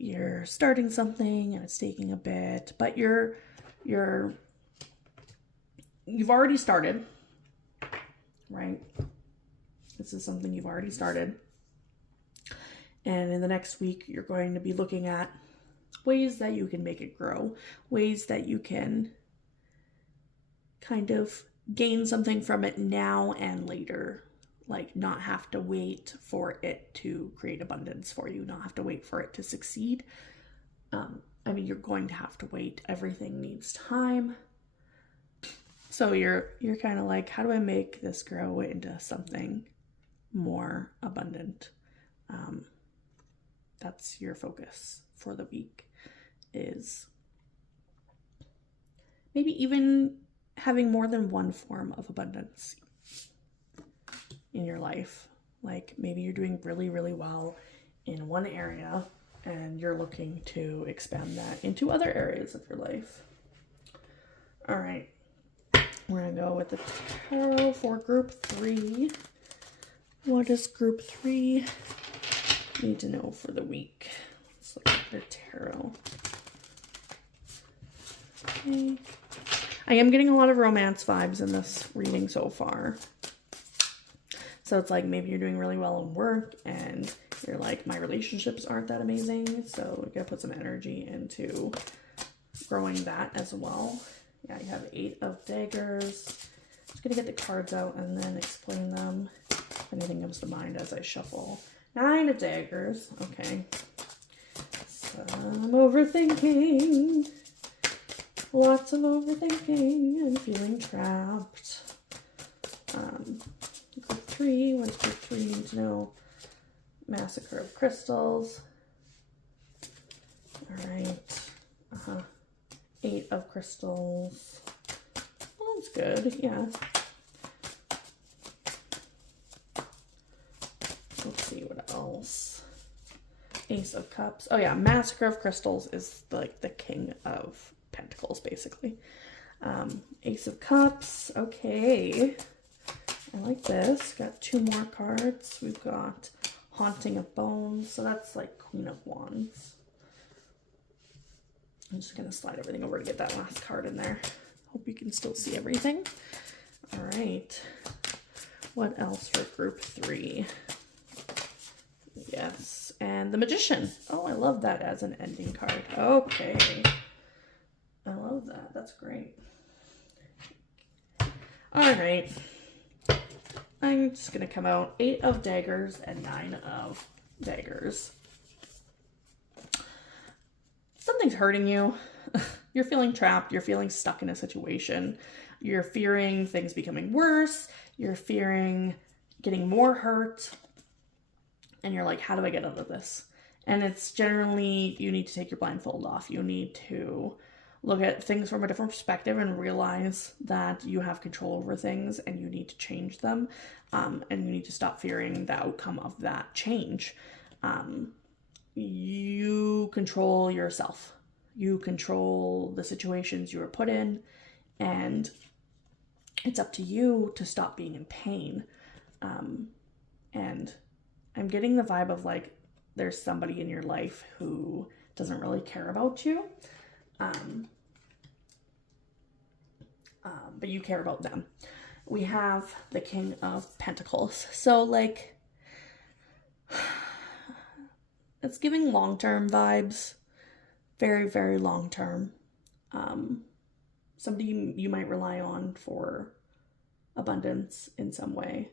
You're starting something and it's taking a bit, but you've already started, right? This is something you've already started. And in the next week, you're going to be looking at ways that you can make it grow, ways that you can kind of gain something from it now and later. Like, not have to wait for it to create abundance for you, not have to wait for it to succeed. I mean, you're going to have to wait. Everything needs time. So you're kind of like, how do I make this grow into something more abundant? That's your focus for the week, is maybe even having more than one form of abundance in your life. Like, maybe you're doing really, really well in one area and you're looking to expand that into other areas of your life. All right, we're gonna go with the tarot for group 3. What does group 3 need to know for the week? Let's look at their tarot. Okay. I am getting a lot of romance vibes in this reading so far. So it's like, maybe you're doing really well in work and you're like, my relationships aren't that amazing. So you gotta put some energy into growing that as well. Yeah, you have 8 of Daggers. Just gonna get the cards out and then explain them. If anything comes to mind as I shuffle. 9 of Daggers. Okay. Some overthinking. Lots of overthinking and feeling trapped. Group 3, what does group 3 need to know? Massacre of Crystals. Alright. 8 of Crystals. Well, that's good, yeah. Let's see what else. Ace of Cups. Oh yeah, Massacre of Crystals is like the king of pentacles, basically. Ace of Cups. Okay. I like this. Got 2 more cards. We've got Haunting of Bones. So that's like Queen of Wands. I'm just going to slide everything over to get that last card in there. Hope you can still see everything. All right. What else for group 3? Yes. And the Magician. Oh, I love that as an ending card. Okay. I love that. That's great. All right. I'm just going to come out 8 of Daggers and 9 of Daggers. Something's hurting you. You're feeling trapped. You're feeling stuck in a situation. You're fearing things becoming worse. You're fearing getting more hurt. And you're like, how do I get out of this? And it's generally, you need to take your blindfold off. You need to look at things from a different perspective and realize that you have control over things and you need to change them. And you need to stop fearing the outcome of that change. You control yourself. You control the situations you are put in, and it's up to you to stop being in pain. And I'm getting the vibe of like there's somebody in your life who doesn't really care about you, but you care about them. We have the King of Pentacles. So like, it's giving long-term vibes. Very, very long-term. Somebody you might rely on for abundance in some way.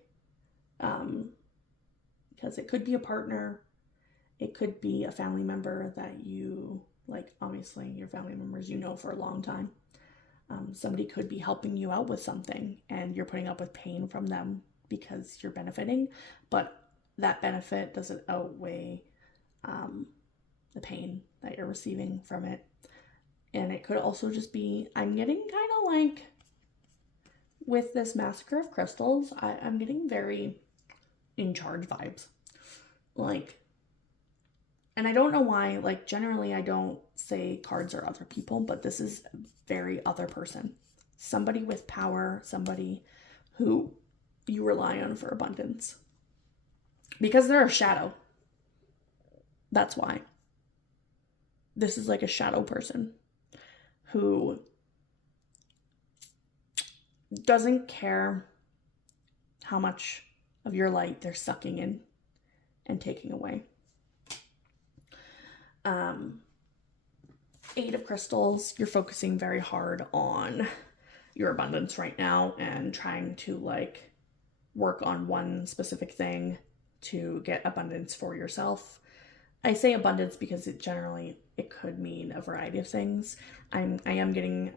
Because it could be a partner. It could be a family member that you, like, obviously your family members you know for a long time. Somebody could be helping you out with something and you're putting up with pain from them because you're benefiting, but that benefit doesn't outweigh the pain that you're receiving from it. And it could also just be, I'm getting kind of like, with this Massacre of Crystals, I'm getting very in charge vibes. Like, and I don't know why, like generally I don't say cards are other people, but this is very other person. Somebody with power, somebody who you rely on for abundance. Because they're a shadow. That's why. This is like a shadow person who doesn't care how much of your light they're sucking in and taking away. Eight of Crystals, you're focusing very hard on your abundance right now and trying to like work on one specific thing to get abundance for yourself. I say abundance because it could mean a variety of things. I am getting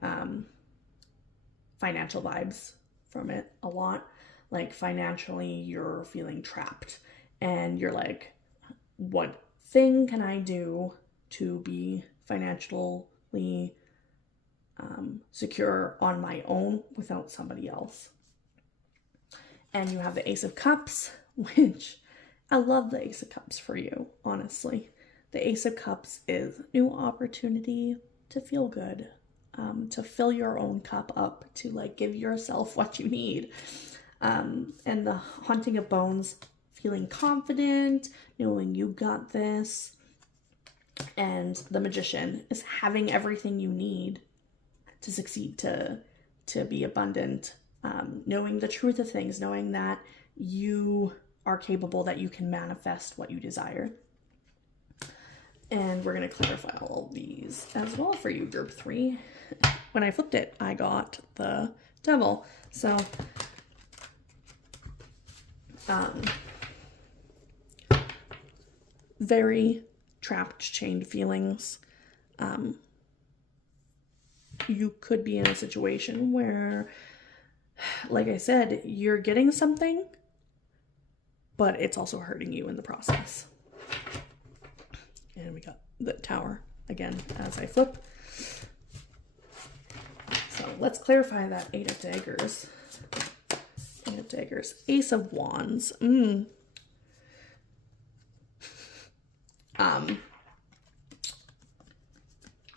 financial vibes from it a lot. Like financially, you're feeling trapped and you're like, what thing can I do to be financially secure on my own without somebody else? And you have the Ace of Cups, which I love the Ace of Cups for you, honestly. The Ace of Cups is new opportunity to feel good, to fill your own cup up, to like give yourself what you need. And the Haunting of Bones, feeling confident, knowing you got this. And the Magician is having everything you need to succeed, to be abundant, knowing the truth of things, knowing that you are capable, that you can manifest what you desire. And we're going to clarify all of these as well for you, group 3. When I flipped it, I got the Devil. So, very trapped, chained feelings. You could be in a situation where, like I said, you're getting something, but it's also hurting you in the process. And we got the Tower again as I flip. So let's clarify that Eight of Daggers. Eight of Daggers. Ace of Wands.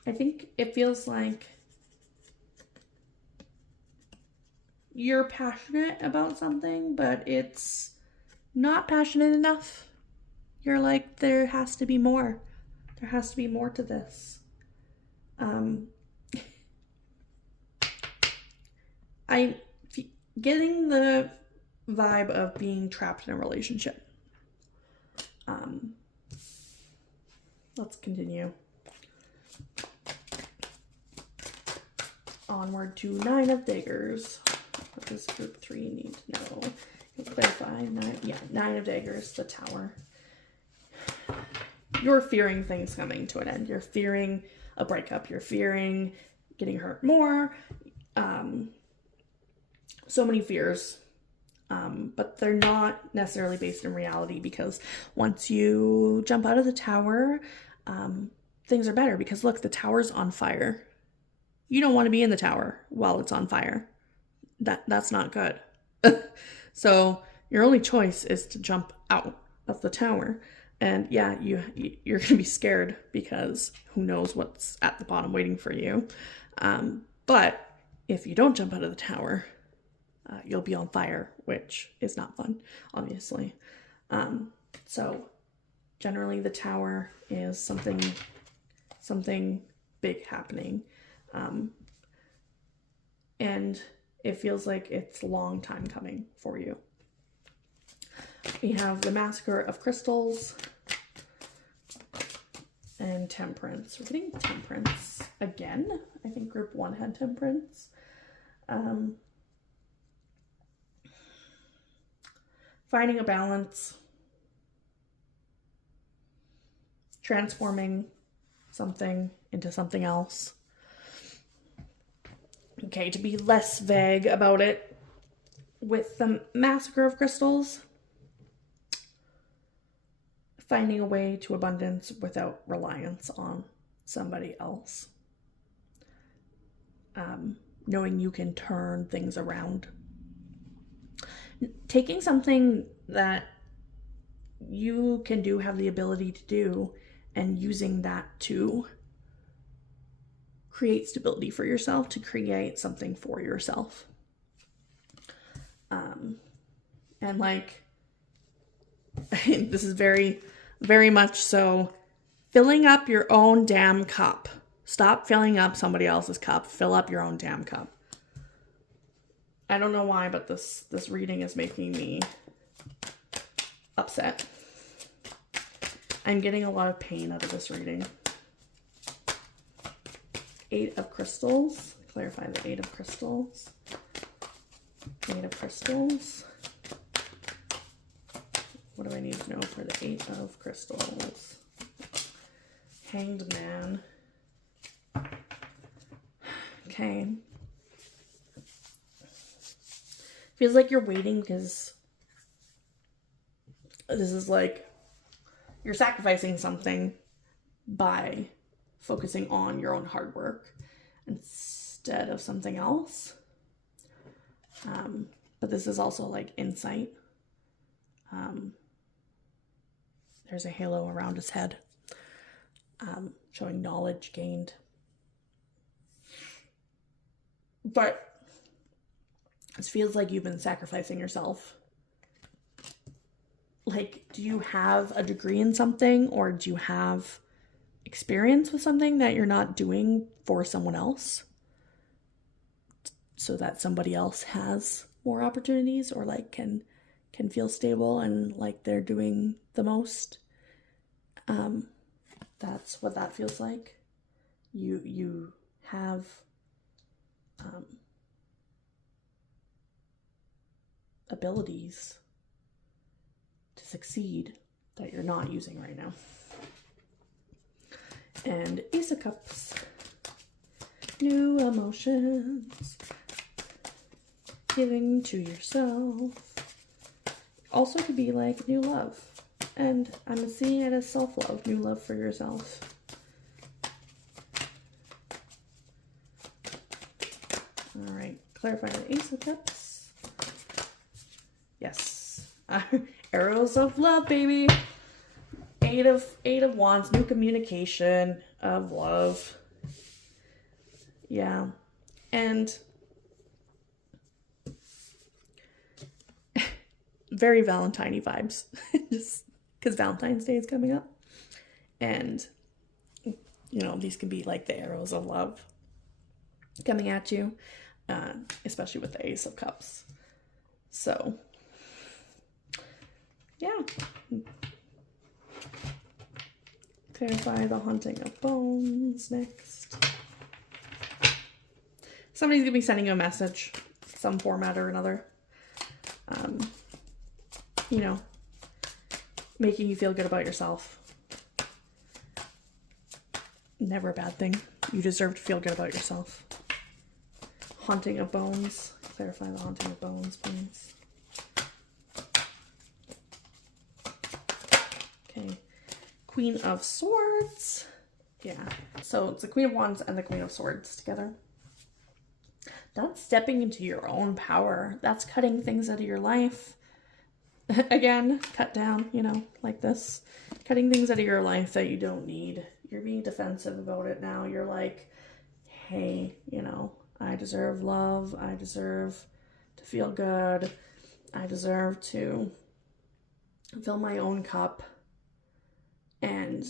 I think it feels like you're passionate about something, but it's not passionate enough. You're like, there has to be more. There has to be more to this. I'm getting the vibe of being trapped in a relationship. Let's continue. Onward to Nine of Daggers. What does group 3 need to know? Clarify. Nine of Daggers, the Tower. You're fearing things coming to an end. You're fearing a breakup. You're fearing getting hurt more. So many fears. But they're not necessarily based in reality, because once you jump out of the tower, things are better. Because look, the tower's on fire. you don't want to be in the tower while it's on fire. That's not good. So your only choice is to jump out of the tower. And yeah, you're going to be scared because who knows what's at the bottom waiting for you. But if you don't jump out of the tower, you'll be on fire, which is not fun, obviously. So generally the tower is something big happening. And it feels like it's a long time coming for you. We have the Massacre of Crystals and Temperance. We're getting Temperance again. I think group 1 had Temperance. Finding a balance. Transforming something into something else. Okay, to be less vague about it, with the Massacre of Crystals, finding a way to abundance without reliance on somebody else. Knowing you can turn things around. Taking something that you can do, have the ability to do, and using that to create stability for yourself, to create something for yourself. And like, this is very, very much so, filling up your own damn cup. Stop filling up somebody else's cup. Fill up your own damn cup. I don't know why, but this reading is making me upset. I'm getting a lot of pain out of this reading. 8 of Crystals. Clarify the 8 of Crystals. 8 of Crystals. What do I need to know for the 8 of Crystals? Hanged Man. Okay. Feels like you're waiting because this is like you're sacrificing something by focusing on your own hard work instead of something else. But this is also like insight. There's a halo around his head, showing knowledge gained. But this feels like you've been sacrificing yourself. Like, do you have a degree in something, or do you have experience with something that you're not doing for someone else so that somebody else has more opportunities, or like can feel stable and like they're doing the most? That's what that feels like. You have abilities to succeed that you're not using right now. And Ace of Cups. New emotions. Giving to yourself. Also could be like new love. And I'm seeing it as self-love. New love for yourself. Alright. Clarify the Ace of Cups. Yes. Arrows of love, baby. Eight of Wands, new communication of love. Yeah. And very Valentine-y vibes. Just because Valentine's Day is coming up. And, you know, these can be like the arrows of love coming at you. Especially with the Ace of Cups. So, yeah. Clarify the Haunting of Bones next. Somebody's going to be sending you a message, some format or another. You know, making you feel good about yourself. Never a bad thing. You deserve to feel good about yourself. Haunting of Bones. Clarify the Haunting of Bones, please. Okay. Queen of Swords. Yeah. So it's the Queen of Wands and the Queen of Swords together. That's stepping into your own power. That's cutting things out of your life. Again, cut down, you know, like this. Cutting things out of your life that you don't need. You're being defensive about it now. You're like, hey, you know, I deserve love. I deserve to feel good. I deserve to fill my own cup. And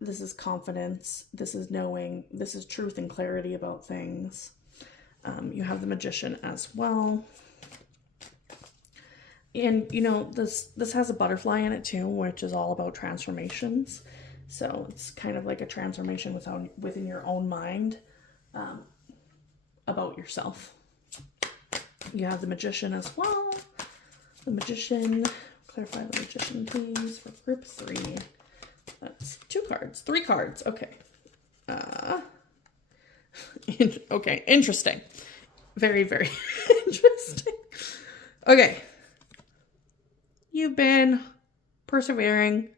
this is confidence. This is knowing. This is truth and clarity about things. You have the Magician as well. And, you know, this has a butterfly in it too, which is all about transformations. So it's kind of like a transformation within your own mind about yourself. You have the Magician as well. The Magician, clarify the Magician, please, for group 3. That's 2 cards, 3 cards. Okay. Okay, interesting. Very, very interesting. Okay. You've been persevering,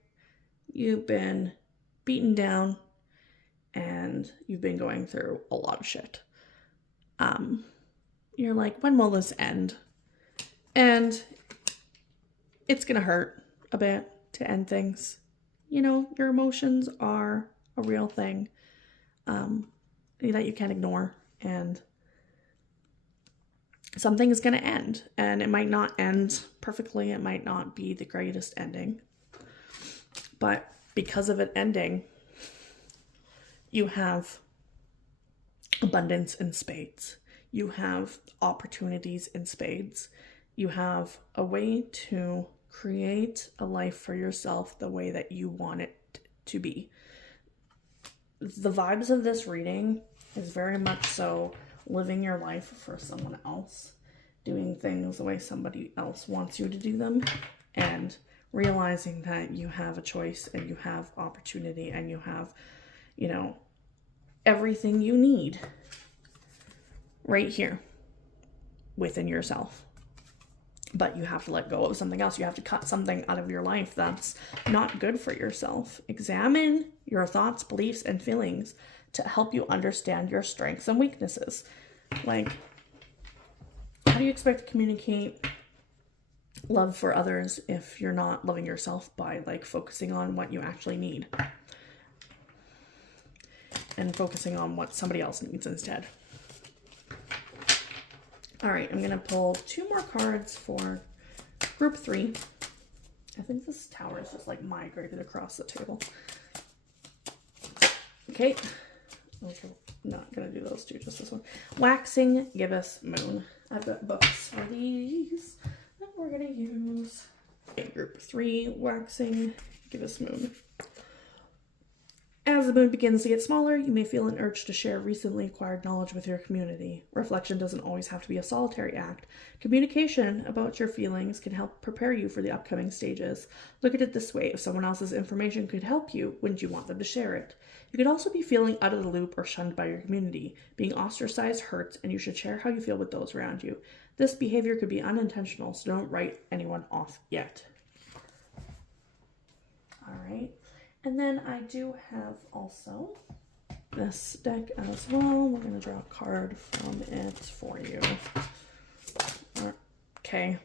you've been beaten down, and you've been going through a lot of shit. You're like, when will this end? And it's gonna hurt a bit to end things. You know, your emotions are a real thing that you can't ignore, and something is going to end, and it might not end perfectly. It might not be the greatest ending, but because of it ending, you have abundance in spades. You have opportunities in spades. You have a way to create a life for yourself the way that you want it to be. The vibes of this reading is very much so living your life for someone else, doing things the way somebody else wants you to do them, and realizing that you have a choice and you have opportunity and you have, you know, everything you need right here within yourself. But you have to let go of something else. You have to cut something out of your life that's not good for yourself. Examine your thoughts, beliefs, and feelings to help you understand your strengths and weaknesses. Like, how do you expect to communicate love for others if you're not loving yourself by, like, focusing on what you actually need and focusing on what somebody else needs instead? All right, I'm going to pull 2 more cards for group 3. I think this tower is just like migrated across the table. Okay. I'm not going to do those 2, just this one. Waxing Gibbous Moon. I've got books for these that we're going to use. Okay, group 3, Waxing Gibbous Moon. As the moon begins to get smaller, you may feel an urge to share recently acquired knowledge with your community. Reflection doesn't always have to be a solitary act. Communication about your feelings can help prepare you for the upcoming stages. Look at it this way: if someone else's information could help you, wouldn't you want them to share it? You could also be feeling out of the loop or shunned by your community. Being ostracized hurts, and you should share how you feel with those around you. This behavior could be unintentional, so don't write anyone off yet. All right. And then I do have also this deck as well. We're going to draw a card from it for you. Okay.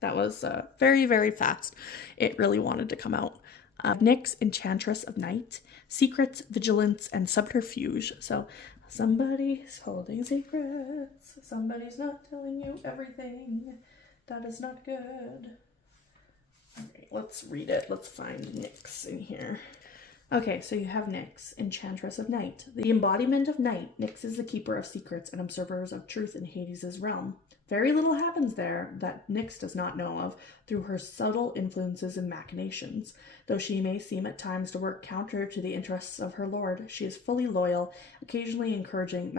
That was very, very fast. It really wanted to come out. Nyx, Enchantress of Night, Secrets, Vigilance, and Subterfuge. So somebody's holding secrets. Somebody's not telling you everything. That is not good. Okay, let's read it. Let's find Nyx in here. Okay, so you have Nyx, Enchantress of Night. The embodiment of night, Nyx is the keeper of secrets and observers of truth in Hades' realm. Very little happens there that Nyx does not know of through her subtle influences and machinations. Though she may seem at times to work counter to the interests of her lord, she is fully loyal, occasionally encouraging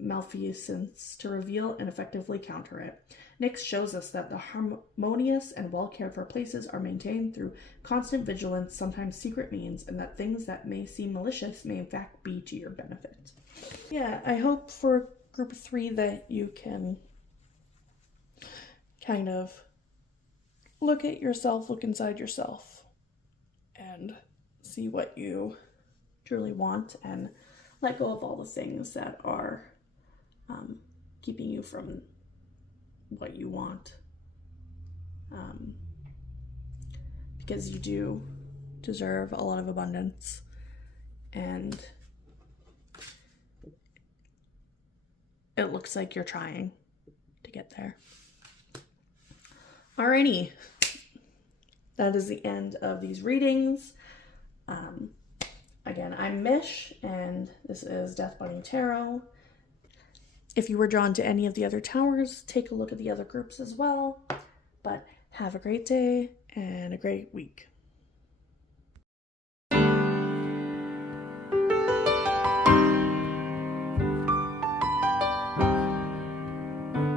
malfeasance to reveal and effectively counter it. Nyx shows us that the harmonious and well-cared-for places are maintained through constant vigilance, sometimes secret means, and that things that may seem malicious may in fact be to your benefit. Yeah, I hope for group 3 that you can kind of look at yourself, look inside yourself, and see what you truly want and let go of all the things that are keeping you from what you want. Because you do deserve a lot of abundance, and it looks like you're trying to get there. Alrighty, that is the end of these readings. Again, I'm Mish, and this is Death Bunny Tarot. If you were drawn to any of the other towers, take a look at the other groups as well. But have a great day and a great week.